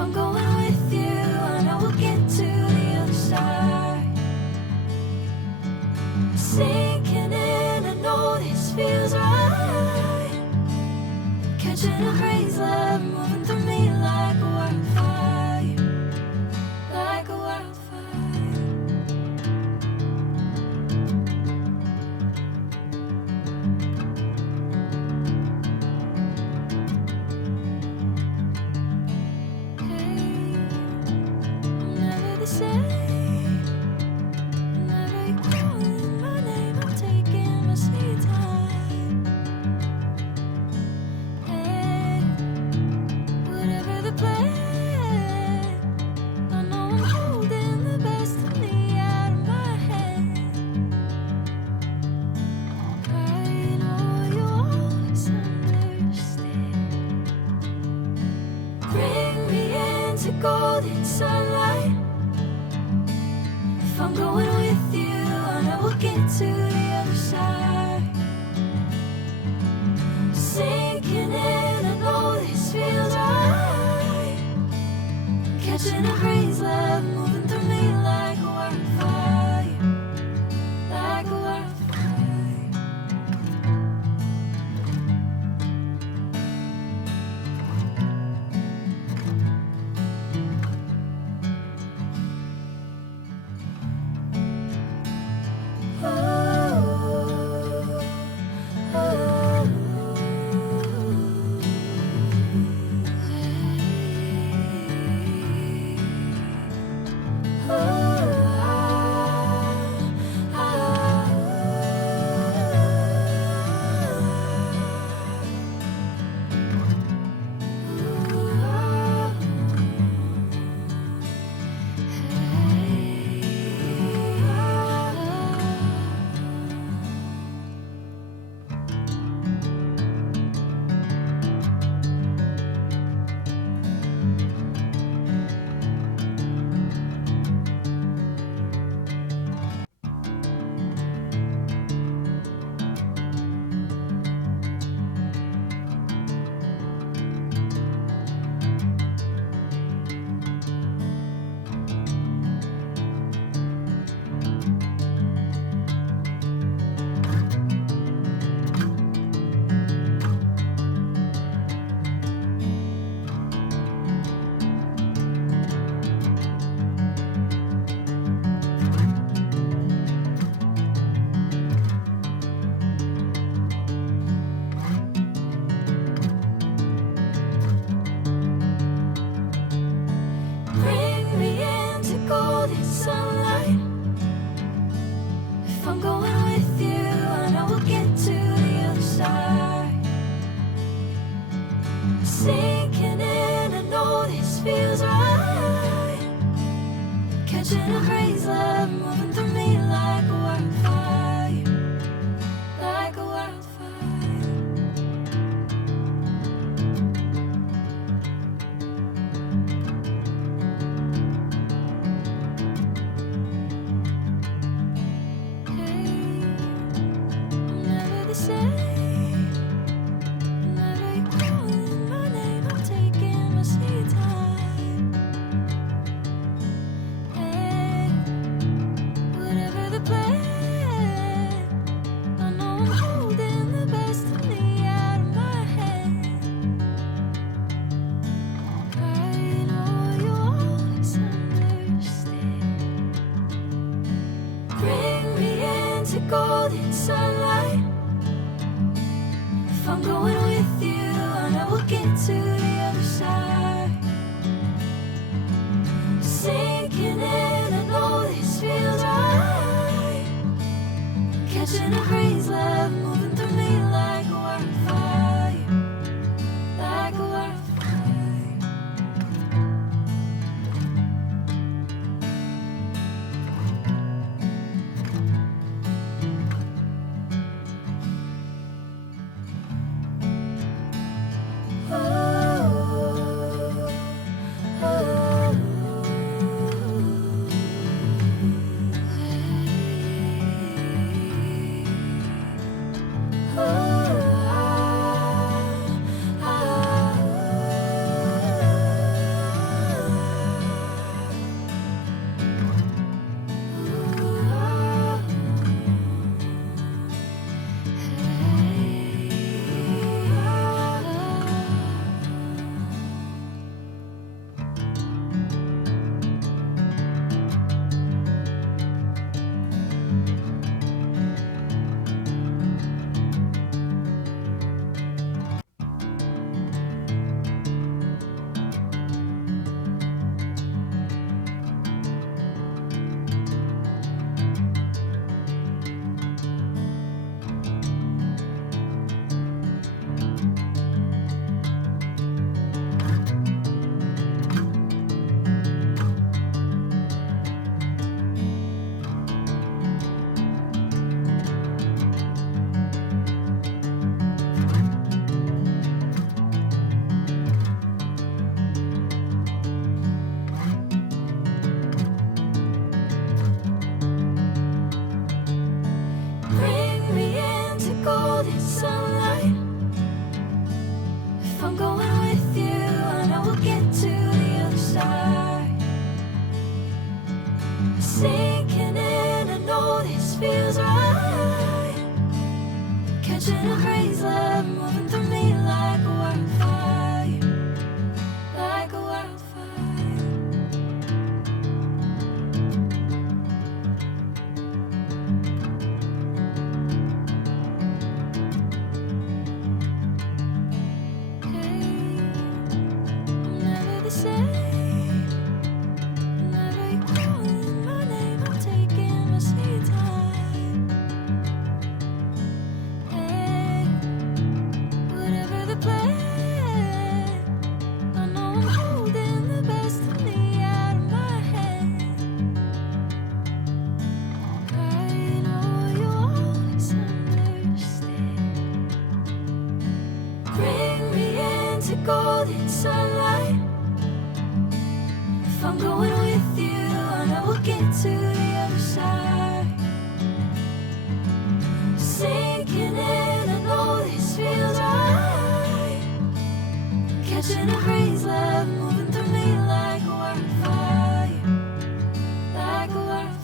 I'm going with you, I know we'll get to the other side. Sinking in, I know this feels right. Catching a breeze, love moving through me like a wildfire, like a wildfire. Hey, I'm never the same. Whenever you're calling my name, I'm taking my sweet time. Hey, whatever the plan, I know I'm holding the best of me out of my hand. I know you'll always understand. Bring me into golden sunlight. If I'm going with you, I know we'll get to the other side. Sinking in, I know this feels right. Catching a breeze, love moving through me like a wildfire, like a wildfire. Bring me into golden sunlight. If I'm going with you, I know we'll get to the other side. Sinking in, I know this feels right. Catching a breeze, love moving through me like a wildfire, like a wildfire. Hey, I'm never the same. Whenever you're calling my name, I'm taking my sweet time. Hey, whatever the plan, I know I'm holding the best of me out of my hand. I know you'll always understand. Bring me into golden sunlight. If I'm going with you, I know we'll get to the other side. Sinking in, I know this feels right. Catching a breeze, love moving through me like a wildfire, like a wildfire. Oh. golden sunlight. If I'm going with you, I know we'll get to the other side. Sinking in, I know this feels right. Catching a crazy love moving through me like a wildfire, like a wildfire. Golden sunlight. If I'm going with you, I know we'll get to the other side. Sinking in, I know this feels right. Catching a crazy love moving through me like a wildfire, like a wildfire.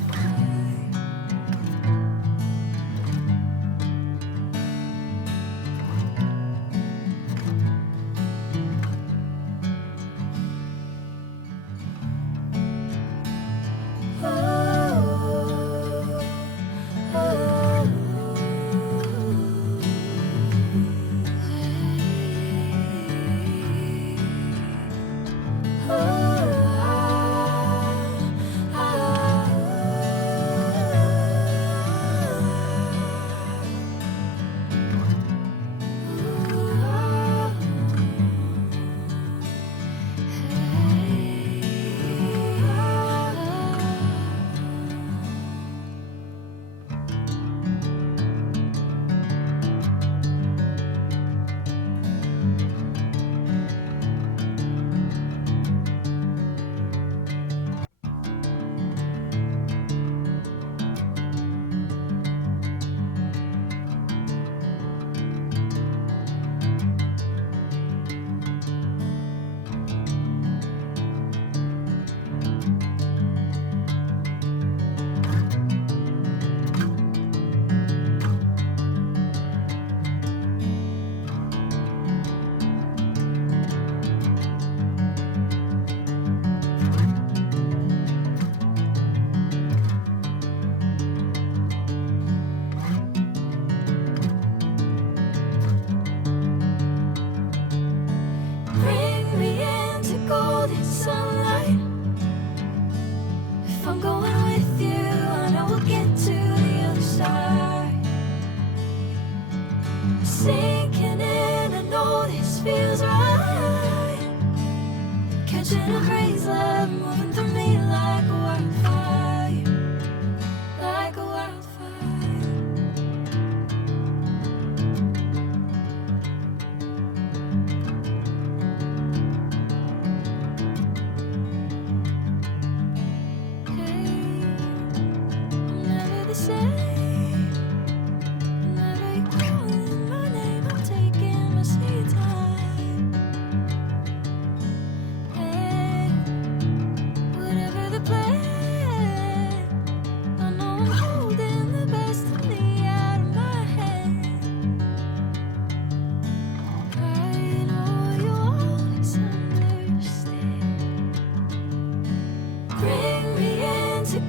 Catching a crazy love moving through me like a wildfire, like a wildfire. Hey, I'm never the same. Whenever you're calling my name, I'm taking my sweet time.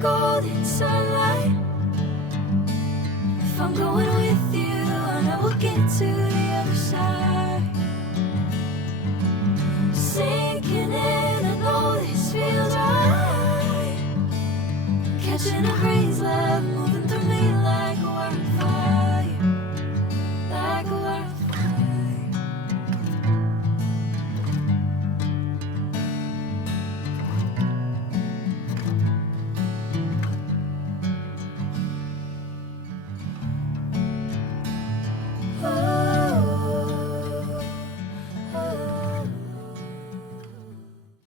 Golden sunlight. If I'm going with you, I know we'll get to the other